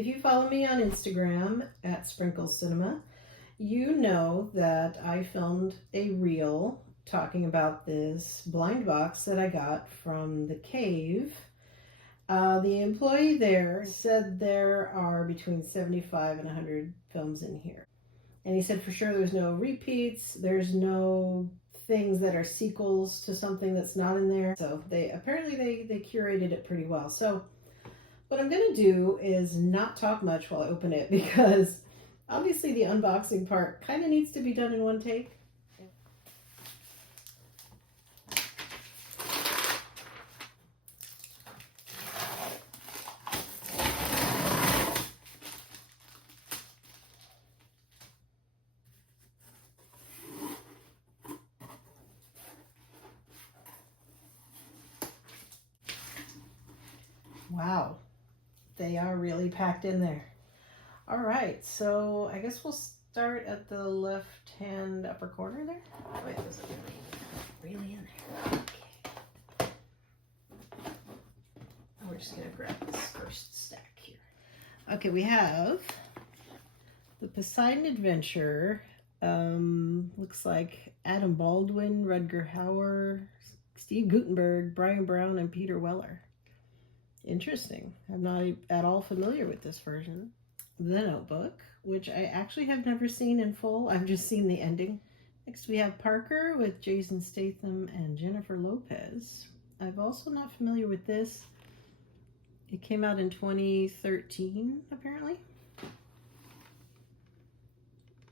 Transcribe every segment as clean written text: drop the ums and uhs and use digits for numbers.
If you follow me on Instagram at Sprinkles Cinema, you know that I filmed a reel talking about this blind box that I got from the cave. The employee there said there are between 75 and 100 films in here. And he said for sure there's no repeats, there's no things that are sequels to something that's not in there. So they curated it pretty well. So what I'm going to do is not talk much while I open it, because obviously the unboxing part kind of needs to be done in one take. Wow, they are really packed in there. All right, so I guess we'll start at the left-hand upper corner there. Wait, is it really in there? Okay. We're just gonna grab this first stack here. Okay, we have the Poseidon Adventure. Looks like Adam Baldwin, Rutger Hauer, Steve Guttenberg, Brian Brown, and Peter Weller. Interesting. I'm not at all familiar with this version. The Notebook, which I actually have never seen in full. I've just seen the ending. Next we have Parker with Jason Statham and Jennifer Lopez. I'm also not familiar with this. It came out in 2013, apparently.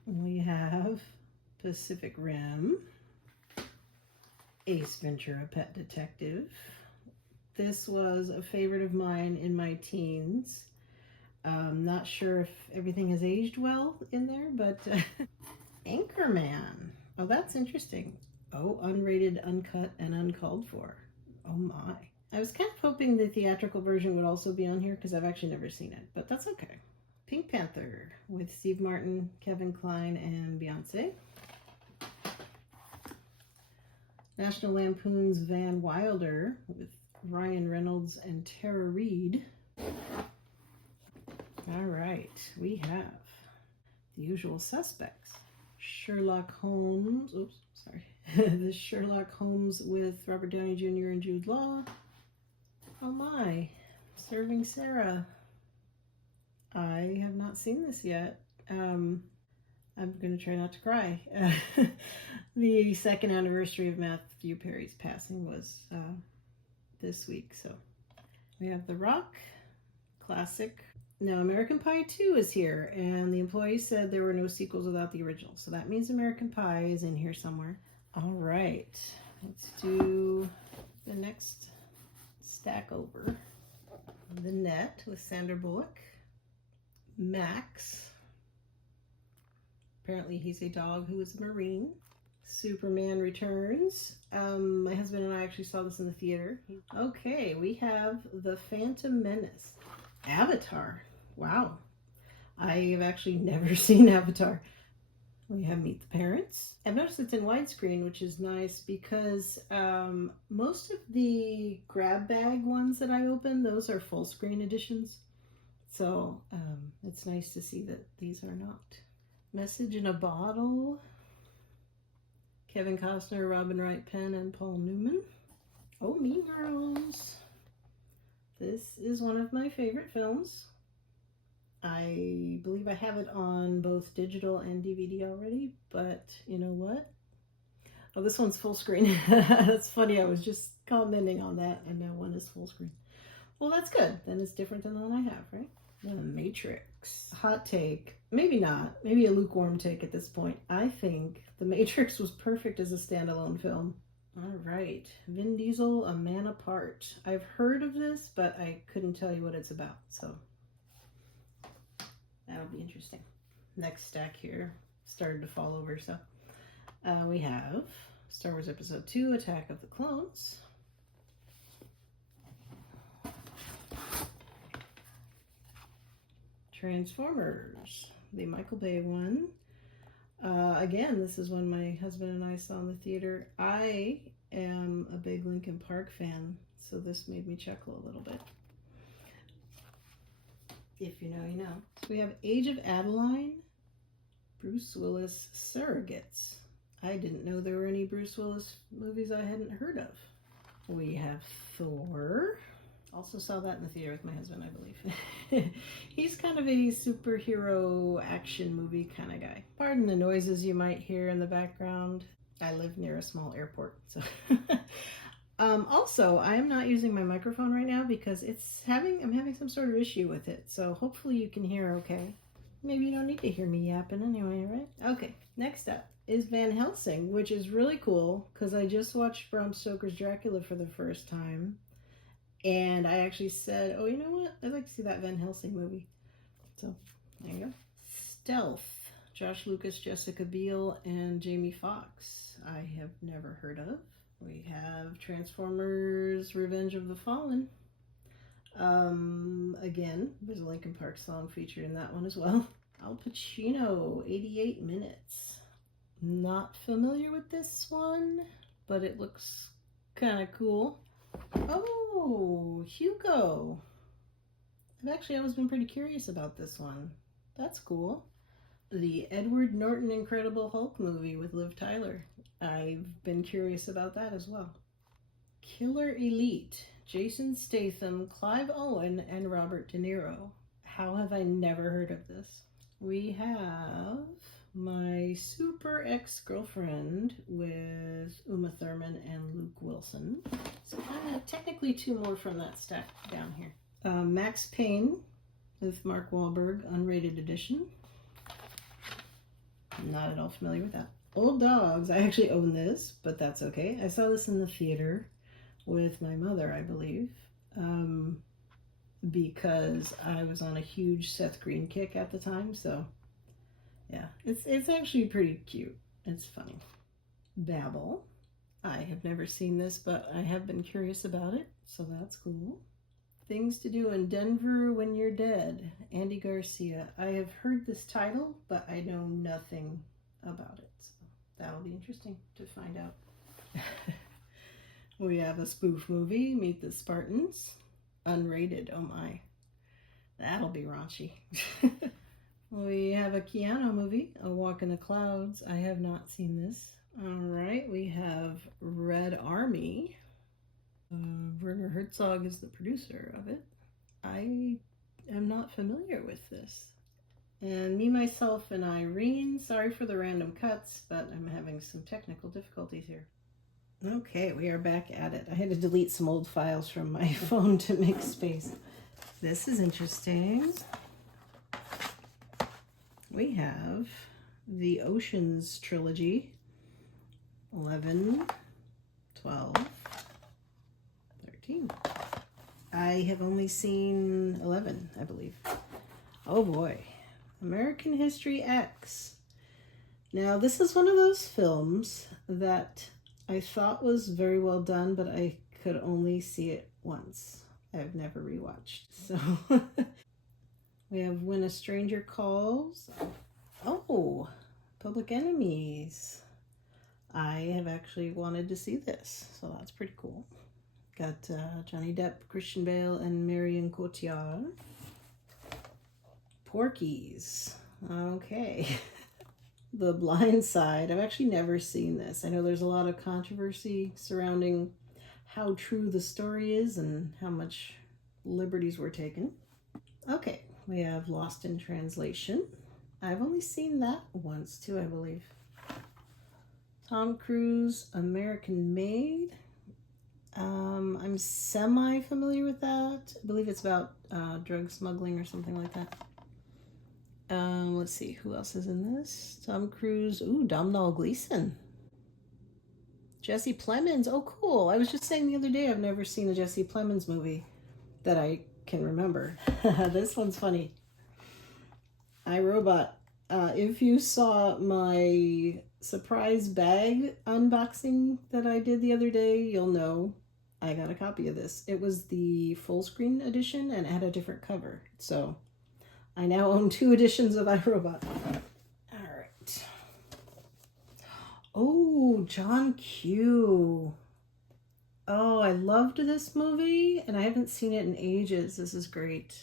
We have Pacific Rim, Ace Ventura, Pet Detective. This was a favorite of mine in my teens. Not sure if everything has aged well in there, but Anchorman. Oh, that's interesting. Oh, unrated, uncut, and uncalled for. Oh my. I was kind of hoping the theatrical version would also be on here because I've actually never seen it, but that's okay. Pink Panther with Steve Martin, Kevin Kline, and Beyonce. National Lampoon's Van Wilder with Ryan Reynolds and Tara Reid. All right, we have The Usual Suspects. Sherlock Holmes, oops, sorry. The Sherlock Holmes with Robert Downey Jr. and Jude Law. Oh my, Serving Sarah. I have not seen this yet. I'm going to try not to cry. The second anniversary of Matthew Perry's passing was this week. So we have The Rock, classic. Now American Pie 2 is here, and the employee said there were no sequels without the original. So that means American Pie is in here somewhere. All right, let's do the next stack over. The Net with Sandra Bullock. Max. Apparently he's a dog who is a Marine. Superman Returns. My husband and I actually saw this in the theater. Okay, we have The Phantom Menace. Avatar. Wow. I have actually never seen Avatar. We have Meet the Parents. I've noticed it's in widescreen, which is nice because most of the grab bag ones that I open, those are full screen editions. So it's nice to see that these are not. Message in a Bottle. Kevin Costner, Robin Wright Penn, and Paul Newman. Oh, Mean Girls. This is one of my favorite films. I believe I have it on both digital and DVD already, but you know what? Oh, this one's full screen. That's funny. I was just commenting on that, and now one is full screen. Well, that's good. Then it's different than the one I have, right? The Matrix. Hot take. Maybe not. Maybe a lukewarm take at this point. I think The Matrix was perfect as a standalone film. All right. Vin Diesel, A Man Apart. I've heard of this, but I couldn't tell you what it's about, so that'll be interesting. Next stack here started to fall over, so we have Star Wars Episode 2, Attack of the Clones. Transformers, the Michael Bay one. Again, this is one my husband and I saw in the theater. I am a big Linkin Park fan, so this made me chuckle a little bit. If you know, you know. So we have Age of Adeline, Bruce Willis Surrogates. I didn't know there were any Bruce Willis movies I hadn't heard of. We have Thor. Also saw that in the theater with my husband, I believe. He's kind of a superhero action movie kind of guy. Pardon the noises you might hear in the background. I live near a small airport, so. Also, I am not using my microphone right now because I'm having some sort of issue with it. So hopefully you can hear okay. Maybe you don't need to hear me yapping anyway, right? Okay, next up is Van Helsing, which is really cool because I just watched Bram Stoker's Dracula for the first time. And I actually said, oh, you know what? I'd like to see that Van Helsing movie. So, there you go. Stealth. Josh Lucas, Jessica Biel, and Jamie Foxx. I have never heard of. We have Transformers Revenge of the Fallen. Again, there's a Linkin Park song featured in that one as well. Al Pacino, 88 Minutes. Not familiar with this one, but it looks kind of cool. Oh, Hugo. I've actually always been pretty curious about this one. That's cool. The Edward Norton Incredible Hulk movie with Liv Tyler. I've been curious about that as well. Killer Elite. Jason Statham, Clive Owen, and Robert De Niro. How have I never heard of this? We have My Super Ex-Girlfriend with Uma Thurman and Luke Wilson. So technically two more from that stack down here. Max Payne with Mark Wahlberg, unrated edition. Not at all familiar with that. Old Dogs. I actually own this, but that's okay. I saw this in the theater with my mother, I believe, because I was on a huge Seth Green kick at the time. So, yeah, it's actually pretty cute. It's funny. Babel. I have never seen this, but I have been curious about it, so that's cool. Things to Do in Denver When You're Dead. Andy Garcia. I have heard this title, but I know nothing about it. So that'll be interesting to find out. We have a spoof movie, Meet the Spartans. Unrated, oh my. That'll be raunchy. We have a Keanu movie, A Walk in the Clouds. I have not seen this. All right, we have Red Army. Werner Herzog is the producer of it. I am not familiar with this. And Me, Myself, and Irene. Sorry for the random cuts, but I'm having some technical difficulties here. Okay, we are back at it. I had to delete some old files from my phone to make space. This is interesting. We have the Oceans trilogy. 11, 12, 13. I have only seen 11, I believe. Oh boy. American History X. Now, this is one of those films that I thought was very well done, but I could only see it once. I've never rewatched. So, we have When a Stranger Calls. Oh, Public Enemies. I have actually wanted to see this, so that's pretty cool. Got Johnny Depp, Christian Bale, and Marion Cotillard. Porky's. Okay. The Blind Side. I've actually never seen this. I know there's a lot of controversy surrounding how true the story is and how much liberties were taken. Okay, we have Lost in Translation. I've only seen that once too, I believe. Tom Cruise, American Made. I'm semi-familiar with that. I believe it's about drug smuggling or something like that. Let's see, who else is in this? Tom Cruise. Ooh, Domhnall Gleeson. Jesse Plemons. Oh, cool. I was just saying the other day I've never seen a Jesse Plemons movie that I can remember. This one's funny. iRobot. If you saw my surprise bag unboxing that I did the other day, you'll know I got a copy of this. It was the full screen edition and it had a different cover. So I now own 2 editions of iRobot. All right. Oh, John Q. Oh, I loved this movie and I haven't seen it in ages. This is great.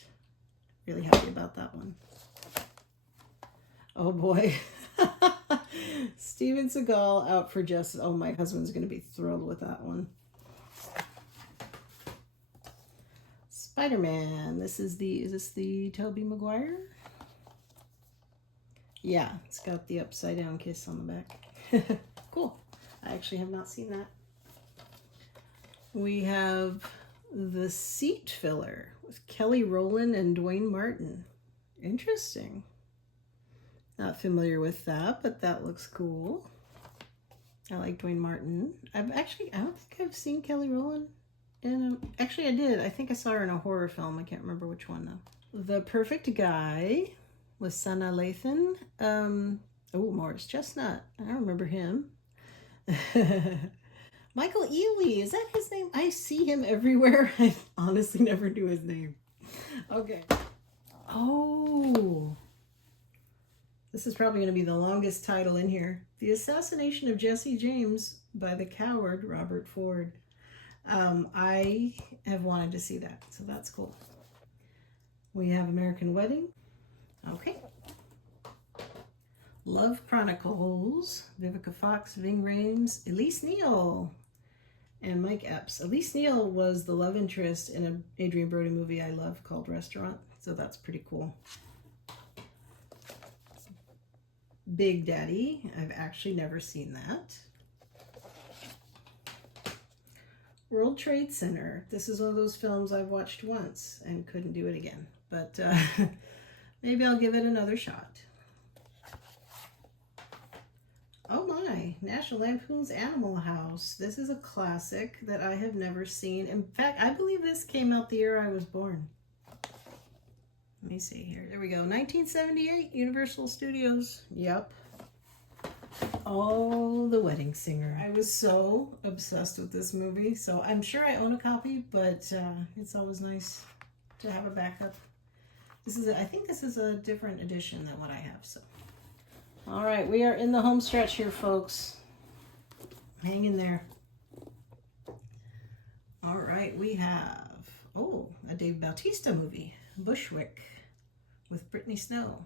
Really happy about that one. Oh boy. Steven Seagal out for justice. Oh, my husband's going to be thrilled with that one. Spider-Man. Is this the Tobey Maguire? Yeah, it's got the upside down kiss on the back. Cool. I actually have not seen that. We have The Seat Filler with Kelly Rowland and Dwayne Martin. Interesting. Not familiar with that, but that looks cool. I like Dwayne Martin. I don't think I've seen Kelly Rowland. Actually, I did. I think I saw her in a horror film. I can't remember which one though. The Perfect Guy with Sana Lathan. Morris Chestnut. I remember him. Michael Ealy, is that his name? I see him everywhere. I honestly never knew his name. Okay. Oh. This is probably going to be the longest title in here. The Assassination of Jesse James by the Coward Robert Ford. I have wanted to see that, so that's cool. We have American Wedding. Okay. Love Chronicles. Vivica Fox, Ving Rhames, Elise Neal, and Mike Epps. Elise Neal was the love interest in an Adrian Brody movie I love called Restaurant, so that's pretty cool. Big Daddy. I've actually never seen that. World Trade Center. This is one of those films I've watched once and couldn't do it again. But maybe I'll give it another shot. Oh my, National Lampoon's Animal House. This is a classic that I have never seen. In fact, I believe this came out the year I was born. Let me see here. There we go. 1978, Universal Studios. Yep. Oh, The Wedding Singer. I was so obsessed with this movie. So I'm sure I own a copy, but it's always nice to have a backup. I think this is a different edition than what I have. So, all right, we are in the home stretch here, folks. Hang in there. All right, we have a Dave Bautista movie, Bushwick, with Brittany Snow.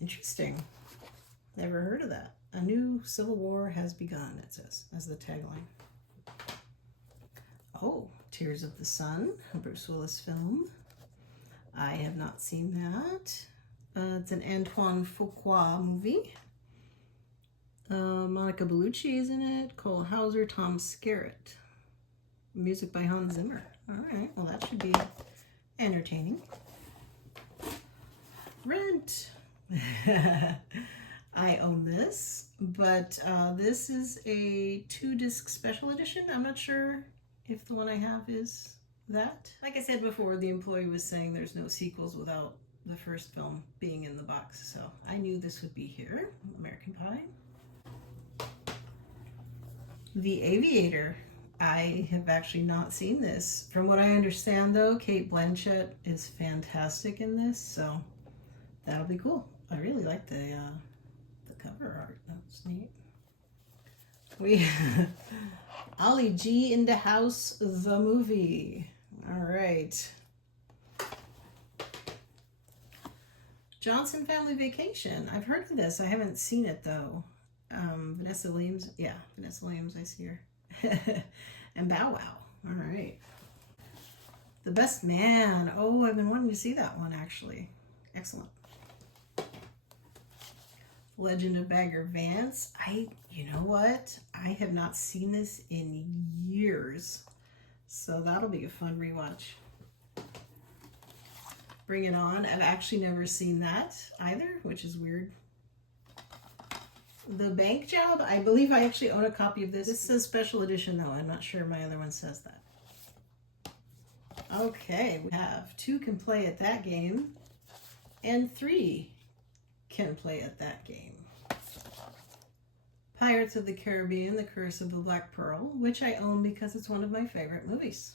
Interesting. Never heard of that. A new civil war has begun, it says, as the tagline. Oh, Tears of the Sun, a Bruce Willis film. I have not seen that. It's an Antoine Fuqua movie. Monica Bellucci is in it. Cole Hauser, Tom Skerritt. Music by Hans Zimmer. All right, well, that should be entertaining. Rent. I own this, but this is a 2-disc special edition. I'm not sure if the one I have is that. Like I said before, the employee was saying there's no sequels without the first film being in the box, so I knew this would be here. American Pie. The Aviator. I have actually not seen this. From what I understand, though, Cate Blanchett is fantastic in this, so that'll be cool. I really like the cover art. That's neat. We Ollie G in the House, the movie. All right. Johnson Family Vacation. I've heard of this. I haven't seen it though. Vanessa Williams. Yeah, Vanessa Williams. I see her. And Bow Wow. All right. The Best Man. Oh, I've been wanting to see that one actually. Excellent. Legend of Bagger Vance. You know what? I have not seen this in years. So that'll be a fun rewatch. Bring It On. I've actually never seen that either, which is weird. The Bank Job. I believe I actually own a copy of this. This says special edition though. I'm not sure my other one says that. Okay, we have 2 can play at that game and 3 can play at that game. Pirates of the Caribbean, The Curse of the Black Pearl, which I own because it's one of my favorite movies.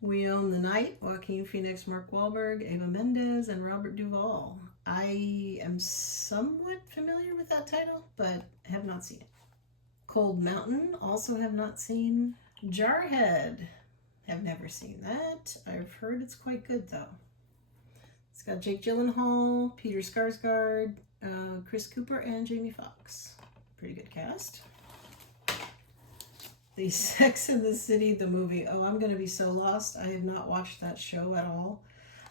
We Own the Night, Joaquin Phoenix, Mark Wahlberg, Eva Mendes, and Robert Duvall. I am somewhat familiar with that title, but have not seen it. Cold Mountain, also have not seen. Jarhead, have never seen that. I've heard it's quite good though. It's got Jake Gyllenhaal, Peter Skarsgård, Chris Cooper, and Jamie Foxx. Pretty good cast. The Sex and the City, the movie. Oh, I'm going to be so lost. I have not watched that show at all.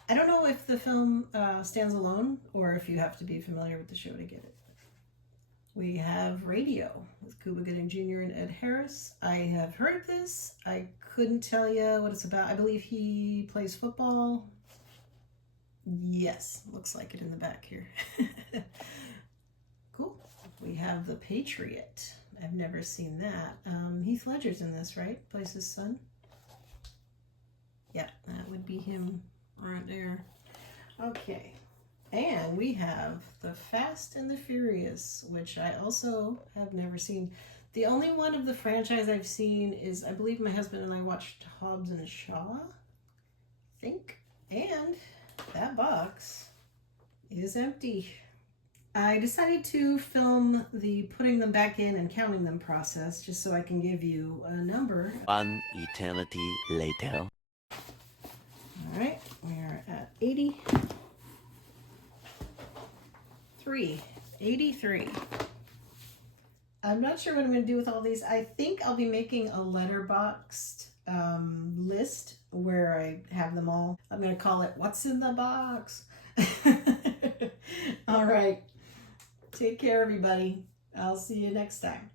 I don't know if the film stands alone or if you have to be familiar with the show to get it. We have Radio with Cuba Gooding Jr. and Ed Harris. I have heard of this. I couldn't tell you what it's about. I believe he plays football. Yes, looks like it in the back here. Cool. We have The Patriot. I've never seen that. Heath Ledger's in this, right? Plays his son. Yeah, that would be him right there. Okay. And we have The Fast and the Furious, which I also have never seen. The only one of the franchise I've seen is, I believe my husband and I watched Hobbs and Shaw, I think. And that box is empty. I decided to film the putting them back in and counting them process just so I can give you a number. One eternity later. All right, we're at 83. I'm not sure what I'm going to do with all these. I think I'll be making a letterboxed list where I have them all. I'm going to call it What's in the Box. All right. Take care, everybody. I'll see you next time.